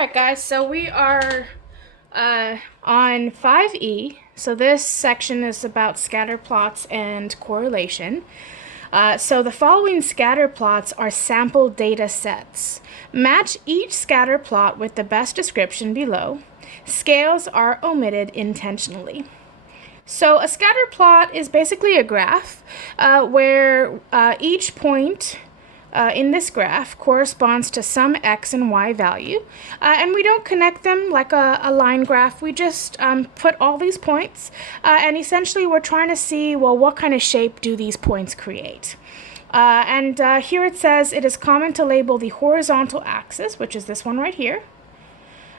Alright guys, so we are on 5E. So this section is about scatter plots and correlation. So the following scatter plots are sample data sets. Match each scatter plot with the best description below. Scales are omitted intentionally. So a scatter plot is basically a graph where each point in this graph corresponds to some x and y value, and we don't connect them like a line graph. We just put all these points, and essentially we're trying to see, well, what kind of shape do these points create? And here it says it is common to label the horizontal axis, which is this one right here,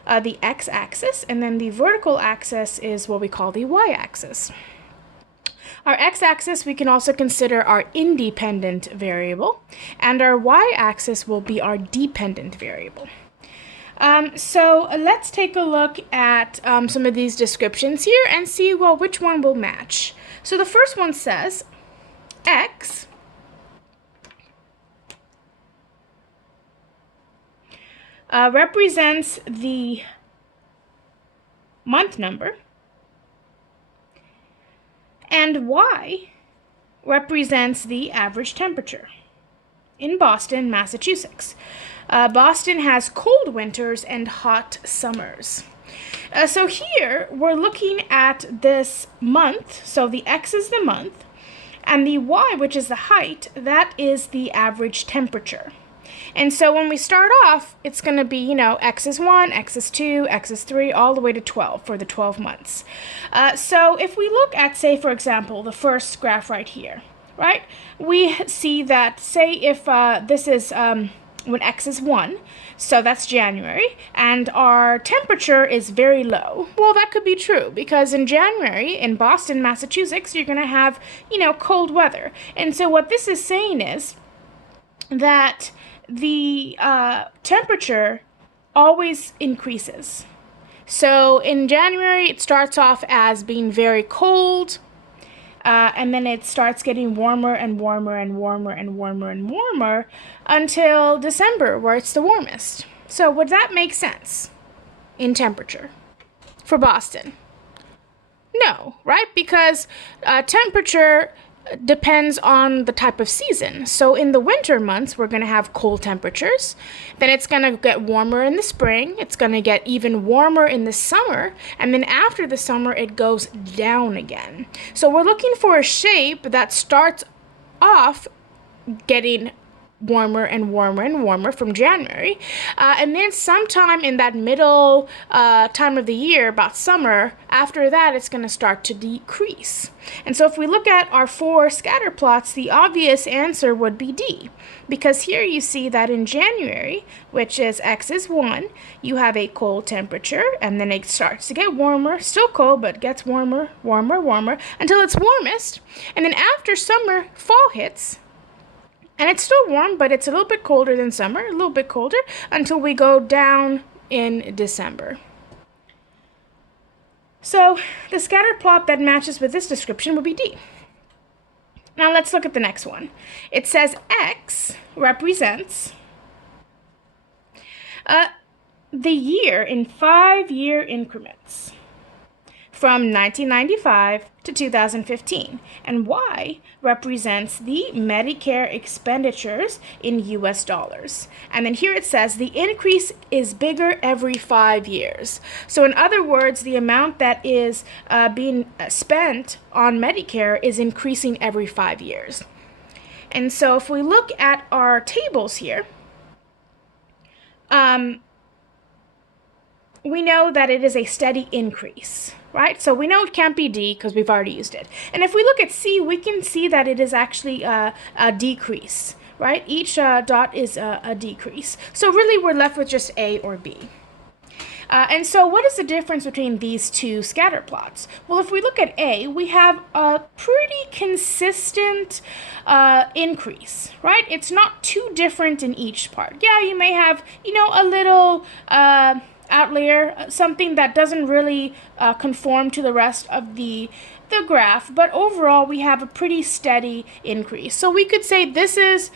the x-axis, and then the vertical axis is what we call the y-axis. Our x-axis we can also consider our independent variable, and our y-axis will be our dependent variable. So let's take a look at some of these descriptions here and see, well, which one will match. So the first one says x represents the month number, and y represents the average temperature in Boston, Massachusetts. Boston has cold winters and hot summers. So here we're looking at this month. So the x is the month, and the y, which is the height, that is the average temperature. And so when we start off, it's going to be, x is 1, x is 2, x is 3, all the way to 12 for the 12 months. So if we look at, say, for example, the first graph right here, right, we see that, say, if this is when x is 1, so that's January, and our temperature is very low. Well, that could be true, because in January, in Boston, Massachusetts, you're going to have, cold weather. And so what this is saying is that the temperature always increases. So in January, it starts off as being very cold, and then it starts getting warmer and warmer and warmer and warmer and warmer until December, where it's the warmest. So would that make sense in temperature for Boston? No, right? Because temperature depends on the type of season. So in the winter months, we're going to have cold temperatures. Then it's going to get warmer in the spring. It's going to get even warmer in the summer. And then after the summer, it goes down again. So we're looking for a shape that starts off getting warmer and warmer and warmer from January, and then sometime in that middle time of the year, about summer, after that it's going to start to decrease. And so if we look at our 4 scatter plots, the obvious answer would be D, because here you see that in January, which is x is 1, you have a cold temperature, and then it starts to get warmer, still cold, but gets warmer, warmer, warmer, until it's warmest. And then after summer, fall hits, and it's still warm, but it's a little bit colder than summer, a little bit colder, until we go down in December. So the scatter plot that matches with this description would be D. Now let's look at the next one. It says x represents the year in 5-year increments from 1995 to 2015, and y represents the Medicare expenditures in US dollars. And then here it says the increase is bigger every 5 years. So in other words, the amount that is being spent on Medicare is increasing every 5 years. And so if we look at our tables here, we know that it is a steady increase, right? So we know it can't be D because we've already used it. And if we look at C, we can see that it is actually a decrease, right? Each dot is a decrease. So really we're left with just A or B. And so what is the difference between these two scatter plots? Well, if we look at A, we have a pretty consistent increase, right? It's not too different in each part. Yeah, you may have, a little outlier, something that doesn't really conform to the rest of the graph, but overall we have a pretty steady increase. So we could say this is,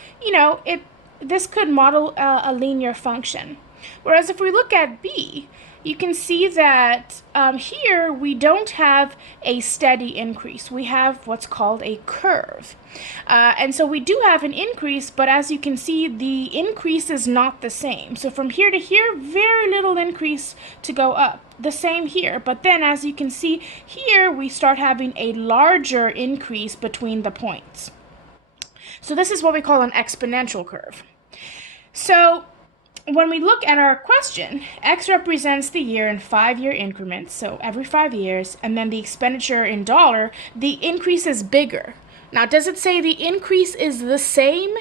this could model a linear function. Whereas if we look at B, you can see that here we don't have a steady increase. We have what's called a curve. And so we do have an increase, but as you can see, the increase is not the same. So from here to here, very little increase to go up. The same here, but then as you can see here, we start having a larger increase between the points. So this is what we call an exponential curve. So when we look at our question, X represents the year in 5-year increments, so every 5 years, and then the expenditure in dollar, the increase is bigger. Now, does it say the increase is the same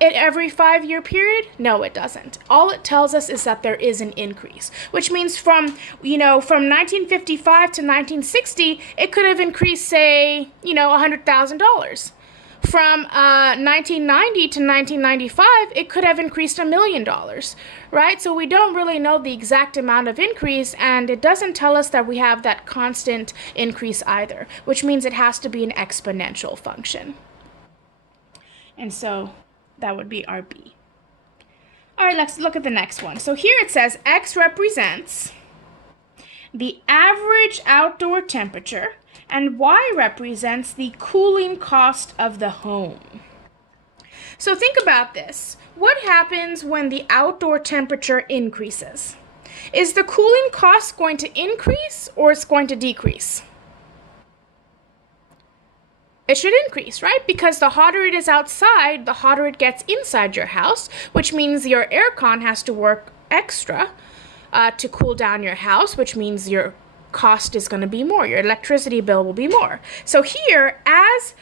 at every 5-year period? No, it doesn't. All it tells us is that there is an increase, which means from 1955 to 1960, it could have increased, say, $100,000. From 1990 to 1995, it could have increased $1 million, right? So we don't really know the exact amount of increase, and it doesn't tell us that we have that constant increase either, which means it has to be an exponential function. And so that would be our B. All right, let's look at the next one. So here it says X represents the average outdoor temperature, and Y represents the cooling cost of the home. So think about this. What happens when the outdoor temperature increases? Is the cooling cost going to increase or it's going to decrease? It should increase, right? Because the hotter it is outside, the hotter it gets inside your house, which means your aircon has to work extra to cool down your house, which means your cost is going to be more. Your electricity bill will be more. So here, as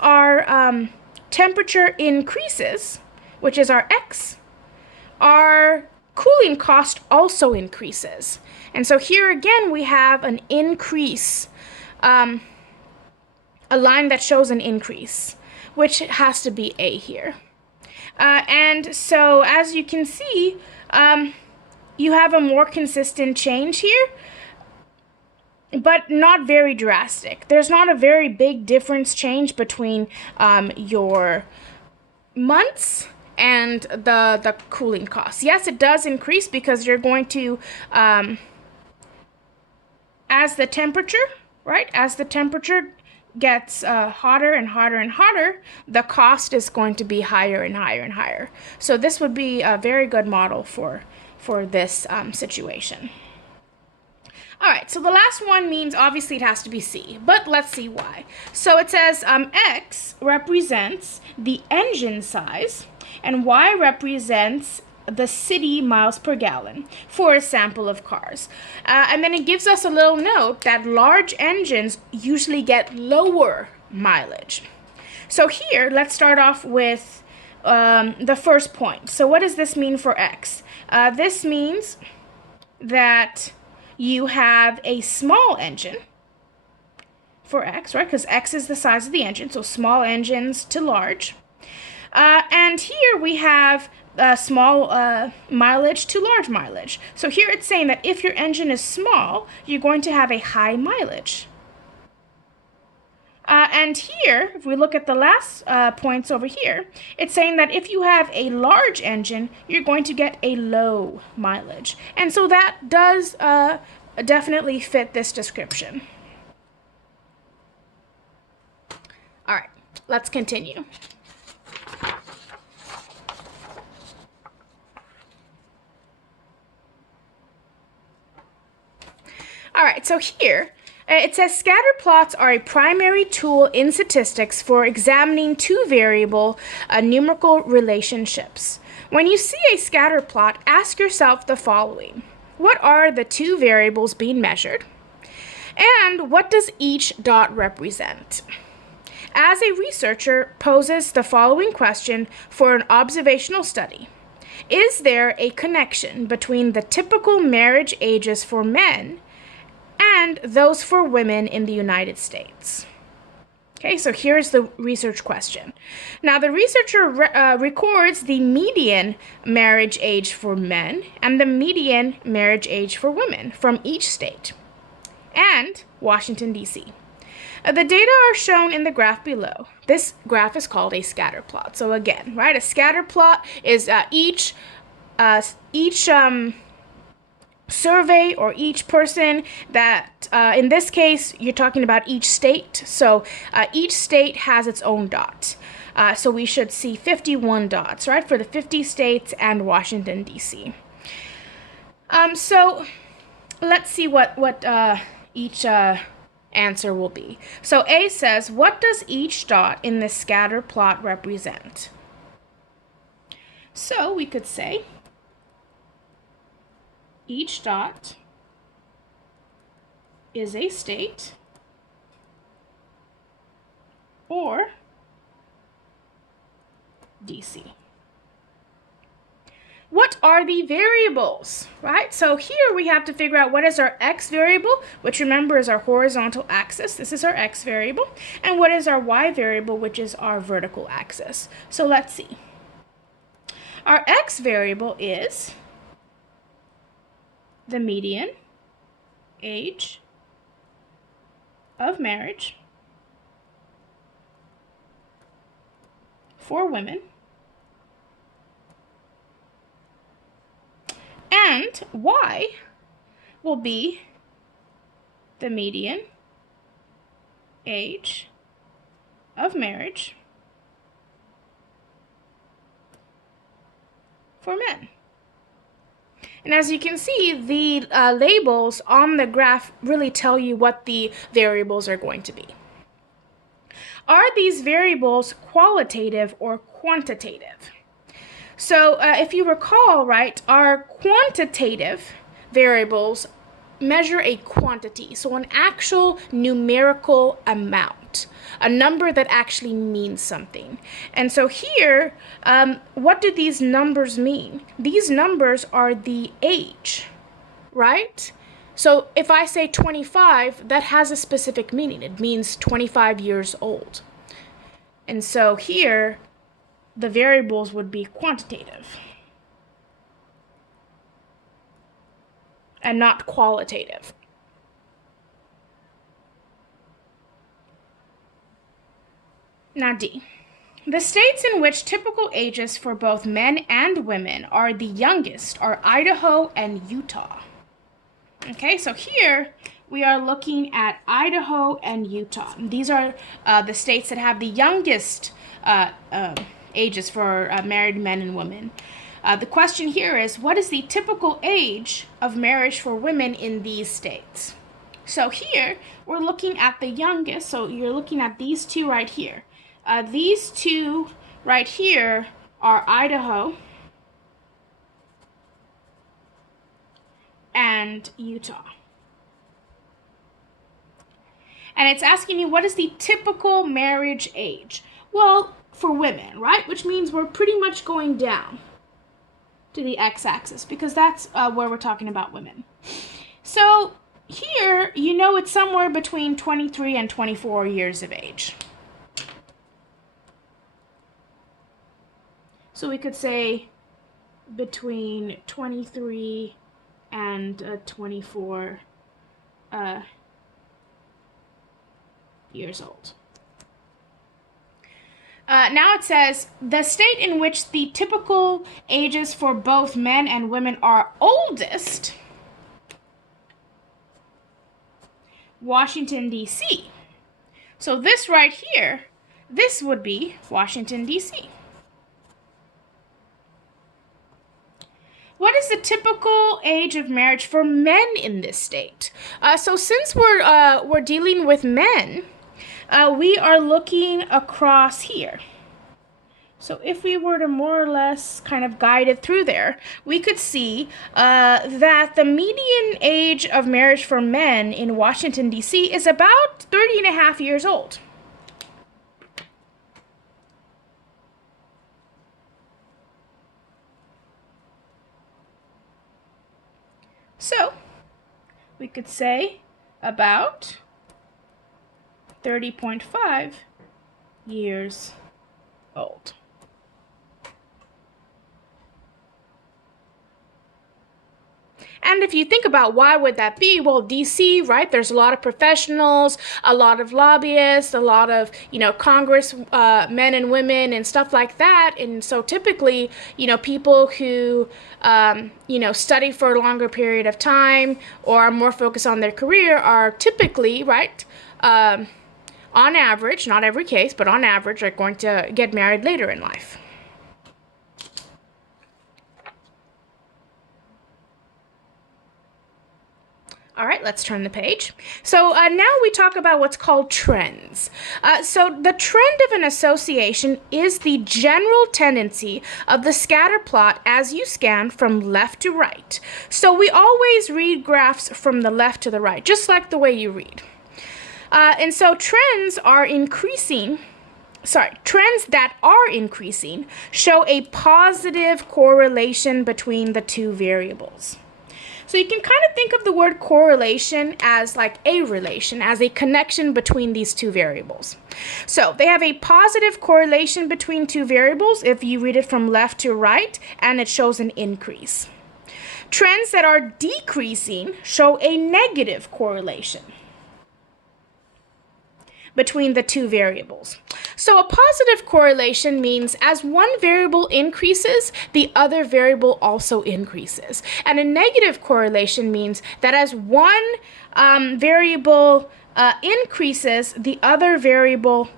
our temperature increases, which is our X, our cooling cost also increases. And so here again, we have an increase, a line that shows an increase, which has to be A here. And so as you can see, you have a more consistent change here, but not very drastic. There's not a very big difference change between your months and the cooling costs. Yes, it does increase because you're going to, as the temperature gets hotter and hotter and hotter, the cost is going to be higher and higher and higher. So this would be a very good model for this situation. All right, so the last one means obviously it has to be C, but let's see why. So it says X represents the engine size and Y represents the city miles per gallon for a sample of cars. And then it gives us a little note that large engines usually get lower mileage. So here, let's start off with the first point. So what does this mean for X? This means that you have a small engine for X, right? Because X is the size of the engine, so small engines to large. And here we have small mileage to large mileage. So here it's saying that if your engine is small, you're going to have a high mileage. And here, if we look at the last points over here, it's saying that if you have a large engine, you're going to get a low mileage. And so that does definitely fit this description. All right, let's continue. All right, so here, it says scatter plots are a primary tool in statistics for examining two-variable numerical relationships. When you see a scatter plot, ask yourself the following. What are the two variables being measured? And what does each dot represent? As a researcher poses the following question for an observational study. Is there a connection between the typical marriage ages for men and those for women in the United States? Okay, so here's the research question. Now, the researcher records the median marriage age for men and the median marriage age for women from each state and Washington, D.C. The data are shown in the graph below. This graph is called a scatter plot. So again, right, a scatter plot is each each survey or each person that, in this case, you're talking about each state. So each state has its own dot. So we should see 51 dots, right, for the 50 states and Washington, D.C. So let's see what each answer will be. So A says, what does each dot in the scatter plot represent? So we could say each dot is a state or DC. What are the variables, right? So here we have to figure out what is our x variable, which remember is our horizontal axis. This is our x variable. And what is our y variable, which is our vertical axis. So let's see. Our x variable is the median age of marriage for women, and y will be the median age of marriage for men. And as you can see, the labels on the graph really tell you what the variables are going to be. Are these variables qualitative or quantitative? So if you recall, right, our quantitative variables measure a quantity, so an actual numerical amount, a number that actually means something. And so here, what do these numbers mean? These numbers are the age, right? So if I say 25, that has a specific meaning. It means 25 years old. And so here, the variables would be quantitative and not qualitative. Now D. The states in which typical ages for both men and women are the youngest are Idaho and Utah. Okay, so here we are looking at Idaho and Utah. These are the states that have the youngest ages for married men and women. The question here is, what is the typical age of marriage for women in these states? So here, we're looking at the youngest, so you're looking at these two right here. These two right here are Idaho and Utah. And it's asking you, what is the typical marriage age? Well, for women, right? Which means we're pretty much going down to the x-axis because that's where we're talking about women. So here, you know it's somewhere between 23 and 24 years of age. So we could say between 23 and 24 years old. Now it says, the state in which the typical ages for both men and women are oldest, Washington, D.C. So this right here, this would be Washington, D.C. What is the typical age of marriage for men in this state? So since we're dealing with men, we are looking across here. So if we were to more or less kind of guide it through there, we could see that the median age of marriage for men in Washington, D.C. is about 30 and a half years old. So we could say about 30.5 years old. And And if you think about why would that be, well, DC, right, there's a lot of professionals, a lot of lobbyists, a lot of, Congress men and women and stuff like that. And so typically, people who, study for a longer period of time or are more focused on their career are typically, right, on average, not every case, but on average, are going to get married later in life. All right, let's turn the page. So now we talk about what's called trends. So the trend of an association is the general tendency of the scatter plot as you scan from left to right. So we always read graphs from the left to the right, just like the way you read. And so trends that are increasing show a positive correlation between the two variables. So you can kind of think of the word correlation as like a relation, as a connection between these two variables. So they have a positive correlation between two variables if you read it from left to right, and it shows an increase. Trends that are decreasing show a negative correlation between the two variables. So a positive correlation means as one variable increases, the other variable also increases. And a negative correlation means that as one variable increases, the other variable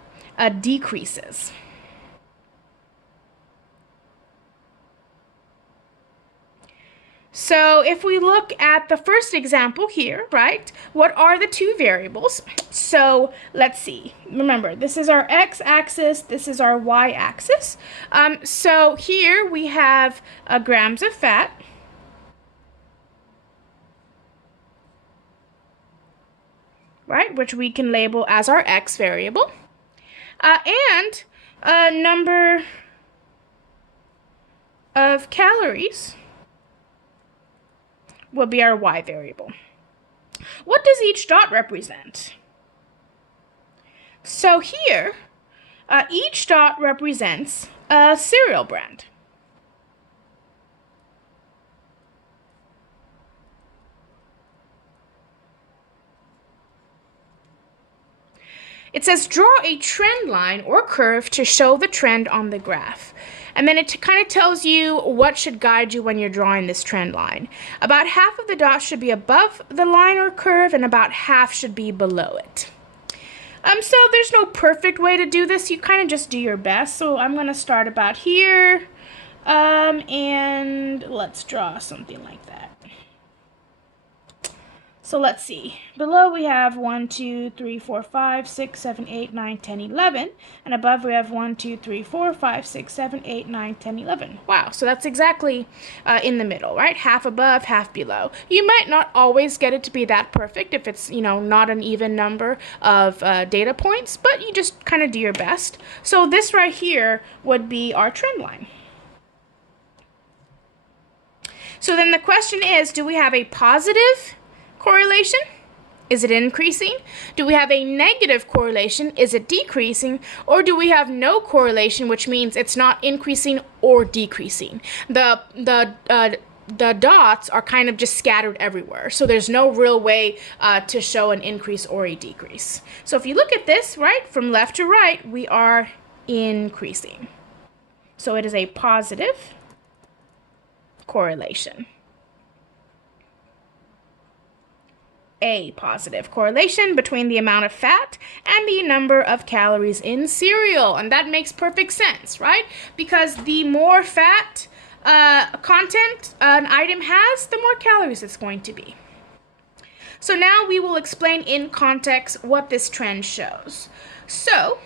decreases. So if we look at the first example here, right, what are the two variables? So let's see. Remember, this is our x-axis, this is our y-axis. So here we have grams of fat. Right, which we can label as our x variable. And a number of calories will be our y variable. What does each dot represent? So here, each dot represents a cereal brand. It says draw a trend line or curve to show the trend on the graph. And then it kind of tells you what should guide you when you're drawing this trend line. About half of the dots should be above the line or curve, and about half should be below it. So there's no perfect way to do this. You kind of just do your best. So I'm going to start about here, and let's draw something like that. So let's see. Below we have 1, 2, 3, 4, 5, 6, 7, 8, 9, 10, 11. And above we have 1, 2, 3, 4, 5, 6, 7, 8, 9, 10, 11. Wow, so that's exactly in the middle, right? Half above, half below. You might not always get it to be that perfect if it's, not an even number of data points, but you just kind of do your best. So this right here would be our trend line. So then the question is, do we have a positive correlation? Is it increasing? Do we have a negative correlation? Is it decreasing? Or do we have no correlation, which means it's not increasing or decreasing? The dots are kind of just scattered everywhere. So there's no real way to show an increase or a decrease. So if you look at this, right, from left to right, we are increasing. So it is a positive correlation. A positive correlation between the amount of fat and the number of calories in cereal. And that makes perfect sense, right? Because the more fat content an item has, the more calories it's going to be. So now we will explain in context what this trend shows. So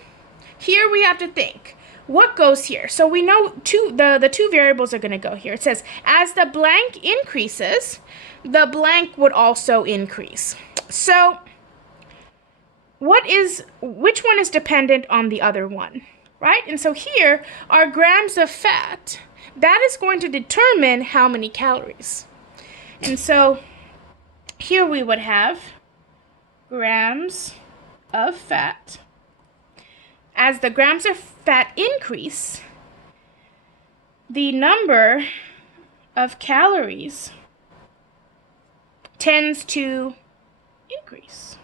here we have to think. What goes here? So we know the two variables are going to go here. It says, as the blank increases, the blank would also increase. So which one is dependent on the other one, right? And so here, our grams of fat, that is going to determine how many calories. And so here we would have grams of fat. As the grams of fat increase, the number of calories tends to increase.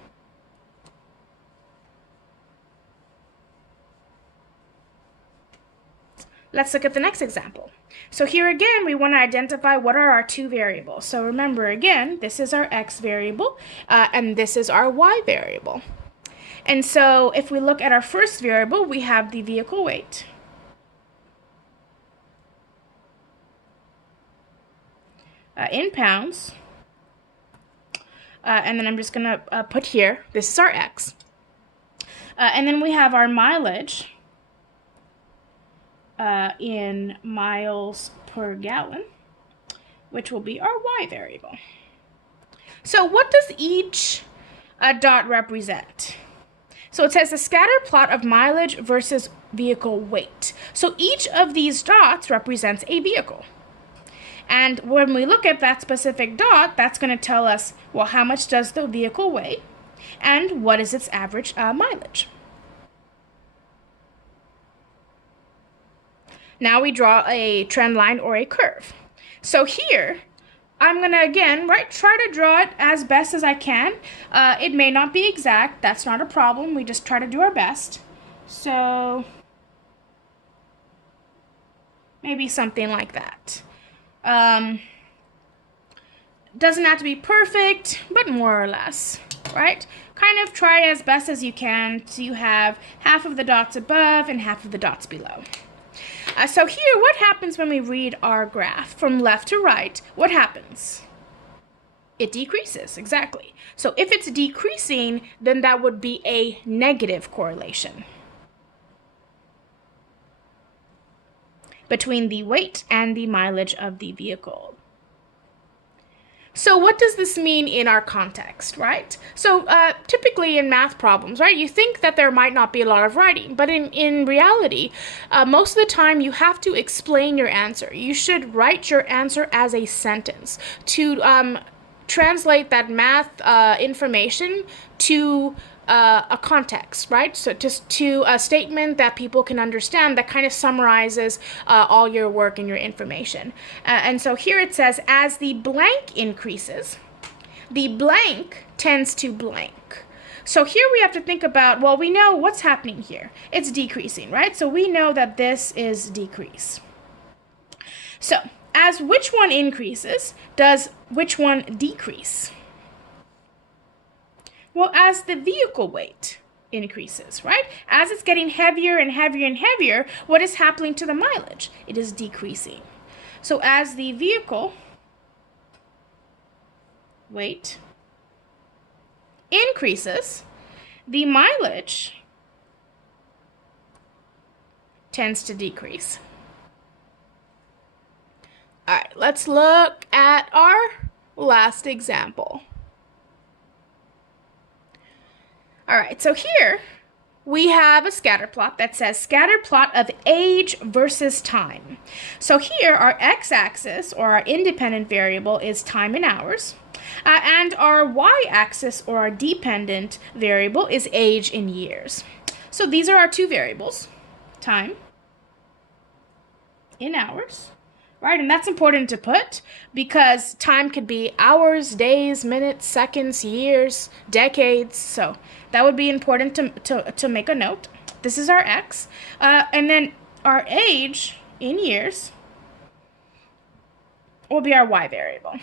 Let's look at the next example. So here again, we want to identify what are our two variables. So remember again, this is our x variable, and this is our y variable. And so if we look at our first variable, we have the vehicle weight. In pounds. And then I'm just going to put here, this is our x. And then we have our mileage in miles per gallon, which will be our y variable. So what does each dot represent? So it says a scatter plot of mileage versus vehicle weight. So each of these dots represents a vehicle. And when we look at that specific dot, that's going to tell us, well, how much does the vehicle weigh and what is its average mileage. Now we draw a trend line or a curve. So here, I'm going to, again, try to draw it as best as I can. It may not be exact. That's not a problem. We just try to do our best. So maybe something like that. Doesn't have to be perfect, but more or less, right? Kind of try as best as you can to have half of the dots above and half of the dots below. So here, what happens when we read our graph from left to right? What happens? It decreases, exactly. So if it's decreasing, then that would be a negative correlation between the weight and the mileage of the vehicle. So what does this mean in our context, right? So typically in math problems, right, you think that there might not be a lot of writing, but in reality, most of the time you have to explain your answer. You should write your answer as a sentence to translate that math information to a context, right? So just to a statement that people can understand that kind of summarizes all your work and your information. And so here it says, as the blank increases, the blank tends to blank. So here we have to think about, well, we know what's happening here. It's decreasing, right? So we know that this is decrease. So as which one increases, does which one decrease? Well, as the vehicle weight increases, right? As it's getting heavier and heavier and heavier, what is happening to the mileage? It is decreasing. So as the vehicle weight increases, the mileage tends to decrease. All right, let's look at our last example. All right, so here we have a scatter plot that says scatter plot of age versus time. So here our x-axis, or our independent variable, is time in hours, and our y-axis, or our dependent variable, is age in years. So these are our two variables, time in hours, right? And that's important to put because time could be hours, days, minutes, seconds, years, decades. So that would be important to make a note. This is our x. And then our age in years will be our y variable.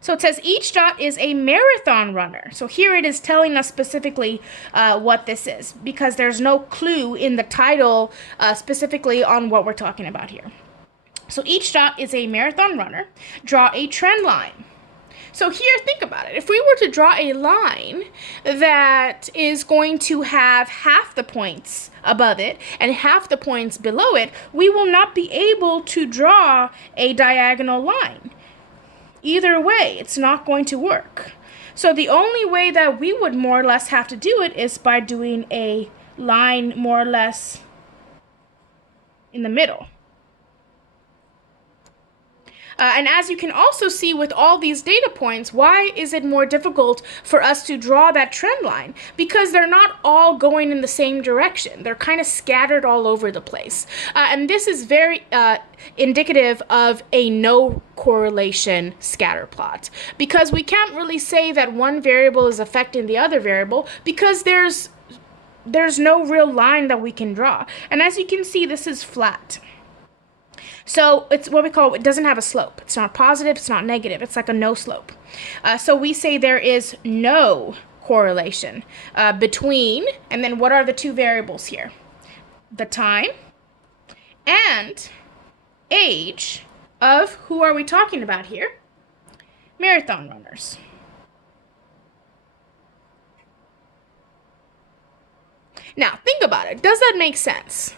So it says each dot is a marathon runner. So here it is telling us specifically what this is because there's no clue in the title specifically on what we're talking about here. So each dot is a marathon runner. Draw a trend line. So here, think about it. If we were to draw a line that is going to have half the points above it and half the points below it, we will not be able to draw a diagonal line. Either way, it's not going to work. So the only way that we would more or less have to do it is by doing a line more or less in the middle. And as you can also see with all these data points, why is it more difficult for us to draw that trend line? Because they're not all going in the same direction. They're kind of scattered all over the place. And this is very indicative of a no correlation scatter plot, because we can't really say that one variable is affecting the other variable because there's no real line that we can draw. And as you can see, this is flat. So it's what we call, it doesn't have a slope. It's not positive, it's not negative. It's like a no slope. So we say there is no correlation between, and then what are the two variables here? The time and age of, who are we talking about here? Marathon runners. Now, think about it. Does that make sense?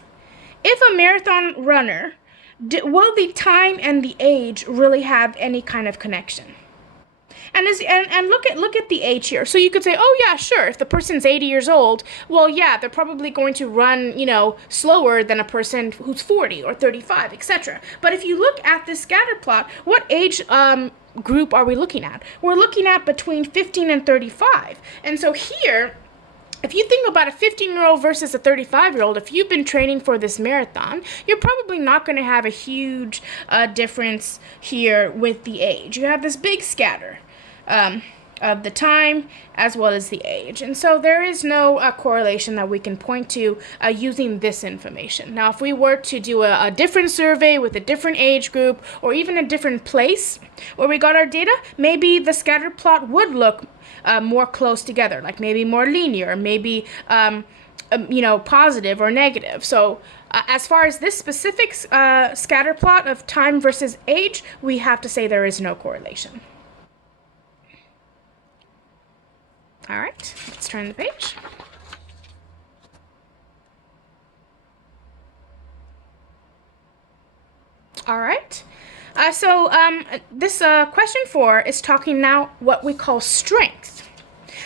If a marathon runner, will the time and the age really have any kind of connection? And look at the age here. So you could say, oh yeah, sure, if the person's 80 years old, well yeah, they're probably going to run, slower than a person who's 40 or 35, etc. But if you look at this scatter plot, what age group are we looking at? We're looking at between 15 and 35. And so here, if you think about a 15-year-old versus a 35-year-old, if you've been training for this marathon, you're probably not going to have a huge difference here with the age. You have this big scatter of the time as well as the age. And so there is no correlation that we can point to using this information. Now, if we were to do a different survey with a different age group or even a different place where we got our data, maybe the scatter plot would look more close together, like maybe more linear, maybe positive or negative. So as far as this specific scatter plot of time versus age, we have to say there is no correlation. All right, let's turn the page. All right. This question 4 is talking now what we call strength.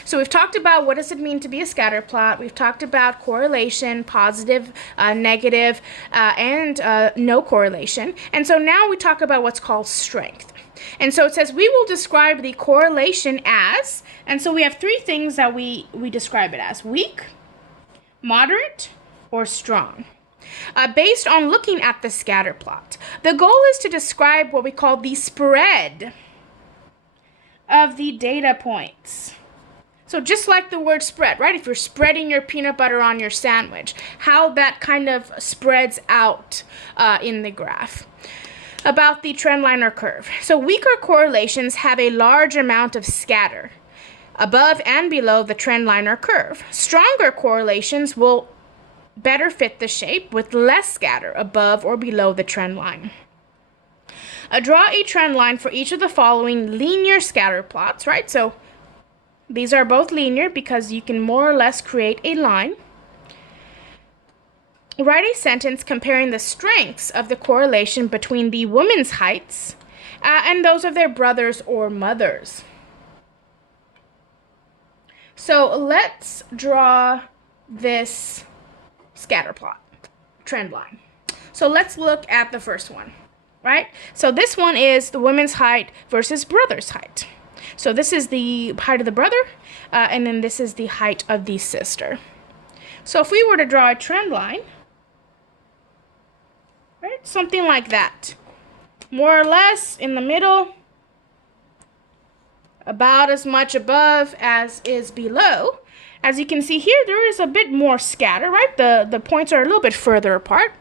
So we've talked about what does it mean to be a scatter plot. We've talked about correlation, positive, negative, and no correlation. And so now we talk about what's called strength. And so it says we will describe the correlation as, and so we have three things that we describe it as: weak, moderate, or strong. Based on looking at the scatter plot. The goal is to describe what we call the spread of the data points. So just like the word spread, right? If you're spreading your peanut butter on your sandwich, how that kind of spreads out in the graph. About the trend line or curve. So weaker correlations have a large amount of scatter above and below the trend line or curve. Stronger correlations will better fit the shape with less scatter above or below the trend line. Draw a trend line for each of the following linear scatter plots, right? So these are both linear because you can more or less create a line. Write a sentence comparing the strengths of the correlation between the women's heights and those of their brothers or mothers. So let's draw this scatter plot, trend line. So let's look at the first one, right? So this one is the woman's height versus brother's height. So this is the height of the brother, and then this is the height of the sister. So if we were to draw a trend line, right, something like that, more or less in the middle, about as much above as is below. As you can see here, there is a bit more scatter, right? The points are a little bit further apart.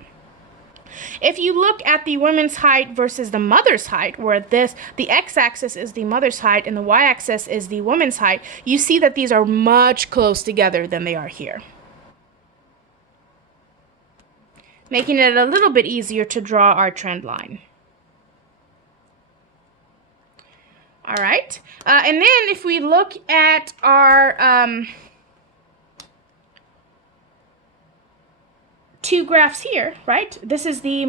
If you look at the women's height versus the mother's height, where the x-axis is the mother's height and the y-axis is the woman's height, you see that these are much closer together than they are here, making it a little bit easier to draw our trend line. All right, and then if we look at our two graphs here, right? This is the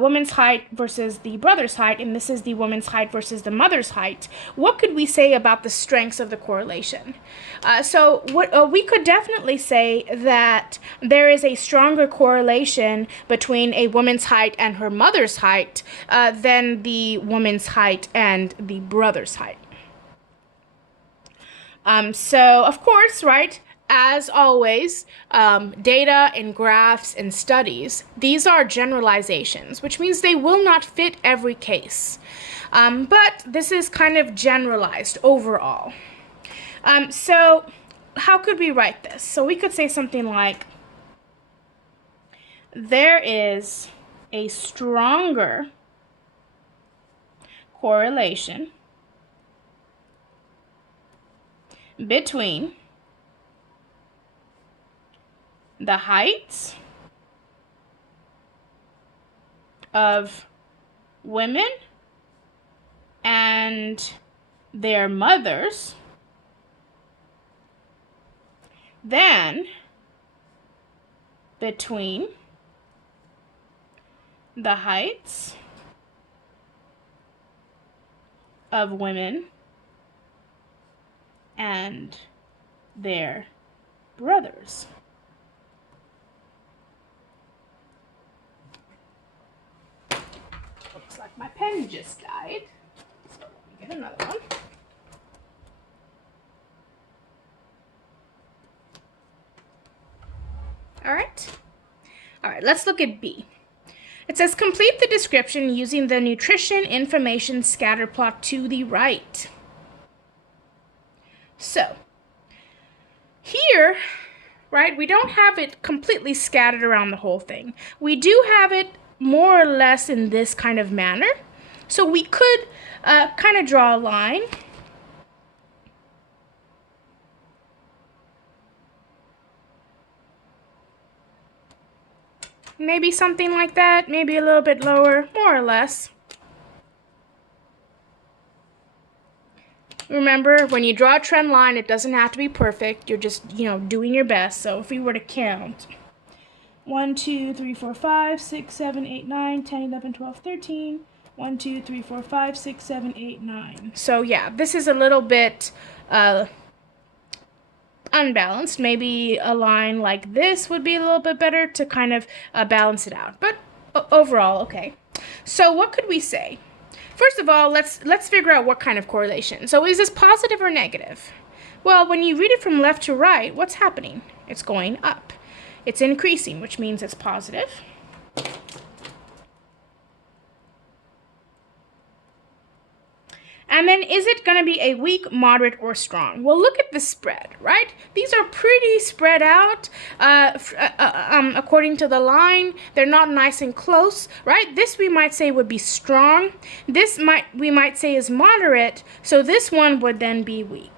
woman's height versus the brother's height, and this is the woman's height versus the mother's height. What could we say about the strengths of the correlation? So we could definitely say that there is a stronger correlation between a woman's height and her mother's height than the woman's height and the brother's height. So, of course, right, as always, data and graphs and studies, these are generalizations, which means they will not fit every case. But this is kind of generalized overall. So how could we write this? So we could say something like, there is a stronger correlation between the heights of women and their mothers than between the heights of women and their brothers. Looks like my pen just died, so let me get another one. All right, let's look at B. It says complete the description using the nutrition information scatter plot to the right. So here, right, we don't have it completely scattered around the whole thing. We do have it more or less in this kind of manner. So we could kind of draw a line. Maybe something like that, maybe a little bit lower, more or less. Remember, when you draw a trend line, it doesn't have to be perfect. You're just, doing your best. So if we were to count 1, 2, 3, 4, 5, 6, 7, 8, 9, 10, 11, 12, 13. 1, 2, 3, 4, 5, 6, 7, 8, 9. So yeah, this is a little bit unbalanced. Maybe a line like this would be a little bit better to kind of balance it out. But overall, okay. So what could we say? First of all, let's figure out what kind of correlation. So is this positive or negative? Well, when you read it from left to right, what's happening? It's going up. It's increasing, which means it's positive. And then is it going to be a weak, moderate, or strong? Well, look at the spread, right? These are pretty spread out according to the line. They're not nice and close, right? This we might say would be strong. This we might say is moderate. So this one would then be weak.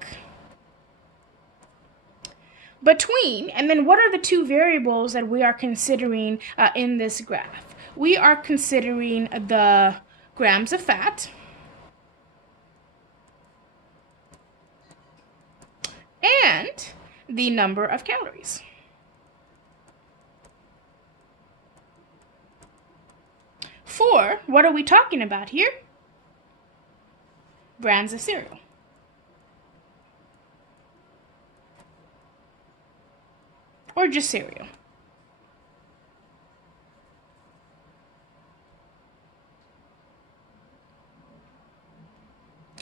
Between, and then what are the two variables that we are considering in this graph? We are considering the grams of fat and the number of calories. For, what are we talking about here? Brands of cereal. Or just cereal.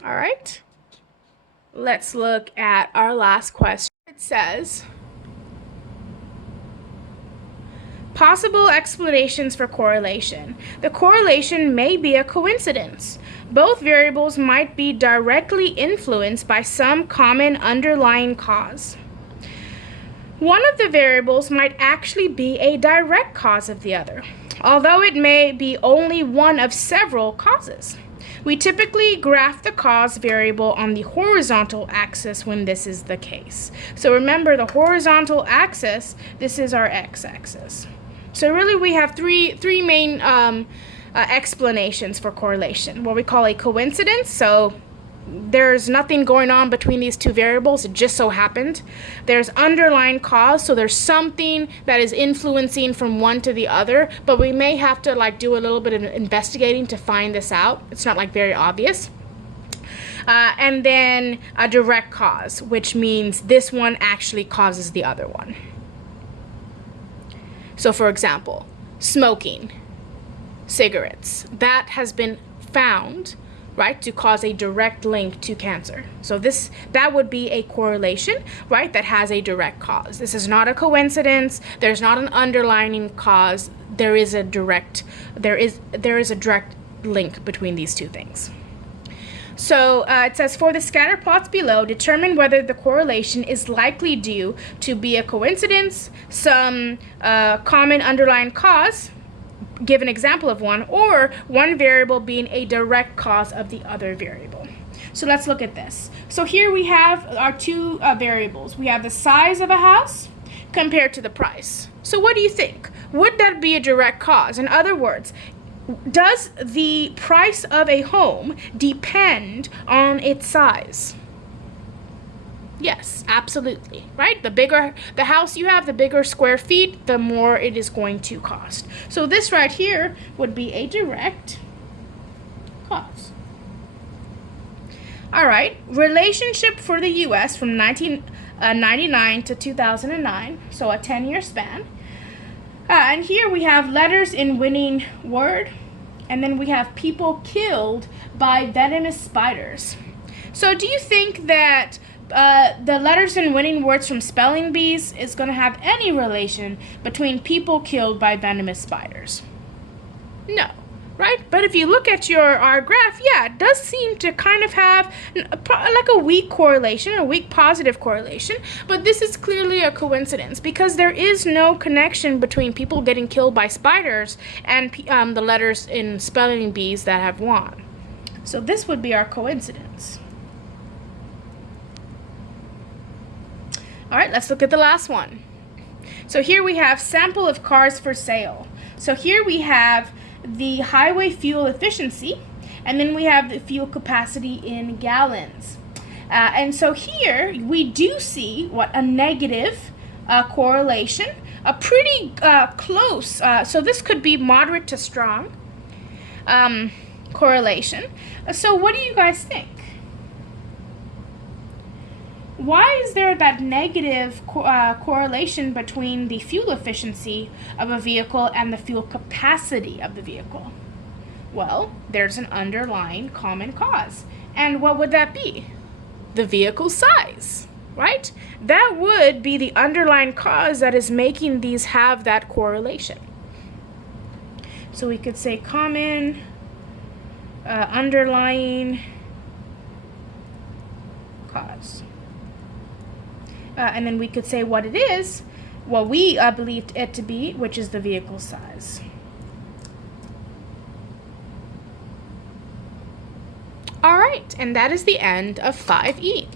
All right. Let's look at our last question. It says, possible explanations for correlation. The correlation may be a coincidence. Both variables might be directly influenced by some common underlying cause. One of the variables might actually be a direct cause of the other, although it may be only one of several causes. We typically graph the cause variable on the horizontal axis when this is the case. So remember, the horizontal axis, this is our x-axis. So really we have three main explanations for correlation. What we call a coincidence, so there's nothing going on between these two variables. It just so happened. There's underlying cause, so there's something that is influencing from one to the other, but we may have to like do a little bit of investigating to find this out. It's not like very obvious. And then a direct cause, which means this one actually causes the other one. So for example, smoking, cigarettes, that has been found, right, to cause a direct link to cancer. So that would be a correlation, right, that has a direct cause. This is not a coincidence. There's not an underlying cause. There is a direct link between these two things. So it says, for the scatter plots below, determine whether the correlation is likely due to be a coincidence, some common underlying cause, give an example of one, or one variable being a direct cause of the other variable. So let's look at this. So here we have our two variables. We have the size of a house compared to the price. So what do you think? Would that be a direct cause? In other words, does the price of a home depend on its size? Yes, absolutely, right? The bigger the house you have, the bigger square feet, the more it is going to cost. So this right here would be a direct cause. All right, relationship for the U.S. from 1999 to 2009, so a 10-year span. And here we have letters in winning word, and then we have people killed by venomous spiders. So do you think that the letters in winning words from spelling bees is going to have any relation between people killed by venomous spiders? No, right? But if you look at our graph, yeah, it does seem to kind of have like a weak correlation, a weak positive correlation, but this is clearly a coincidence because there is no connection between people getting killed by spiders and the letters in spelling bees that have won. So this would be our coincidence. All right, let's look at the last one. So here we have sample of cars for sale. So here we have the highway fuel efficiency, and then we have the fuel capacity in gallons. And so here we do see a negative correlation, a pretty close, so this could be moderate to strong correlation. So what do you guys think? Why is there that negative correlation between the fuel efficiency of a vehicle and the fuel capacity of the vehicle? Well, there's an underlying common cause. And what would that be? The vehicle size, right? That would be the underlying cause that is making these have that correlation. So we could say common, underlying cause. And then we could say what it is, what we believed it to be, which is the vehicle size. All right, and that is the end of 5E.